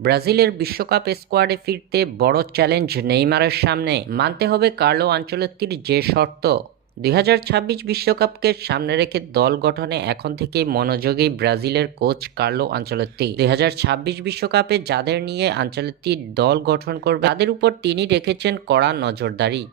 ব্রাজিলের বিশ্বকাপ স্কোয়াডে ফিরতে বড় চ্যালেঞ্জ নেইমারের সামনে। মানতে হবে কার্লো আনচেলত্তির যে শর্ত। 2026 বিশ্বকাপকে সামনে রেখে দল গঠনে এখন থেকেই মনোযোগী ব্রাজিলের কোচ কার্লো আনচেলত্তি। 2026 বিশ্বকাপে যাদের নিয়ে আনচেলত্তি দল গঠন করবে তাদের উপর তিনি রেখেছেন কড়া নজরদারি।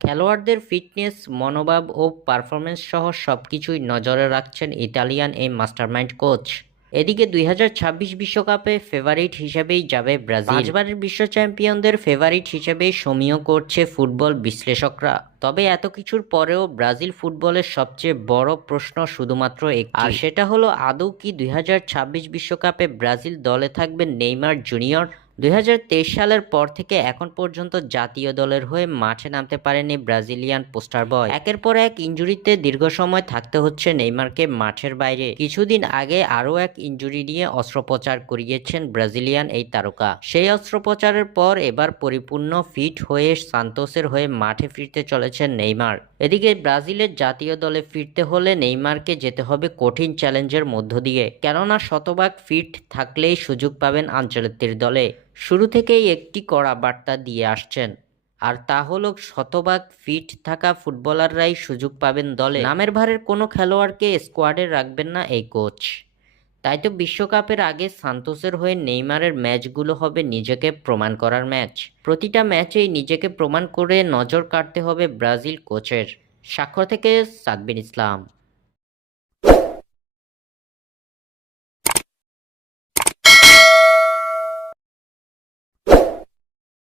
খেলোয়াড়দের ফিটনেস, মনোভাব ও পারফরমেন্স সহ সবকিছুই নজরে রাখছেন ইতালিয়ান এই মাস্টারমাইন্ড কোচ। এদিকে 2026 বিশ্বকাপে ফেভারিট হিসেবেই যাবে ব্রাজিল। 5বারের বিশ্ব চ্যাম্পিয়নদের ফেভারিট হিসেবেই সমীহ করছে ফুটবল বিশ্লেষকরা। তবে এত কিছুর পরেও ব্রাজিল ফুটবলের সবচেয়ে বড় প্রশ্ন শুধুমাত্র একটি, আর সেটা হলো আদৌ কি 2026 বিশ্বকাপে ব্রাজিল দলে থাকবে নেইমার জুনিয়র। 2023 সালের পর থেকে এখন পর্যন্ত জাতীয় দলের হয়ে মাঠে নামতে পারেনি ব্রাজিলিয়ান পোস্টার বয়। একের পর এক ইনজুরিতে দীর্ঘ সময় থাকতে হচ্ছে নেইমারকে মাঠের বাইরে। কিছুদিন আগে আরও এক ইনজুরি নিয়ে অস্ত্রোপচার করিয়েছেন ব্রাজিলিয়ান এই তারকা। সেই অস্ত্রোপচারের পর এবার পরিপূর্ণ ফিট হয়ে সান্তোসের হয়ে মাঠে ফিরতে চলেছেন নেইমার। এদিকে ব্রাজিলের জাতীয় দলে ফিরতে হলে নেইমারকে যেতে হবে কঠিন চ্যালেঞ্জের মধ্য দিয়ে, কেননা শতভাগ ফিট থাকলেই সুযোগ পাবেন আনচেলত্তির দলে। শুরু থেকেই একটি কড়া বার্তা দিয়ে আসছেন, আর তা হলো শতভাগ ফিট থাকা ফুটবলাররাই সুযোগ পাবেন দলে। নামের ভারের কোনো খেলোয়াড়কে স্কোয়াডে রাখবেন না এই কোচ। তাই তো বিশ্বকাপের আগে সান্তোসের হয়ে নেইমারের ম্যাচগুলো হবে নিজেকে প্রমাণ করার ম্যাচ। প্রতিটা ম্যাচেই নিজেকে প্রমাণ করে নজর কাড়তে হবে ব্রাজিল কোচের। স্বাক্ষর থেকে সাদবিন ইসলাম।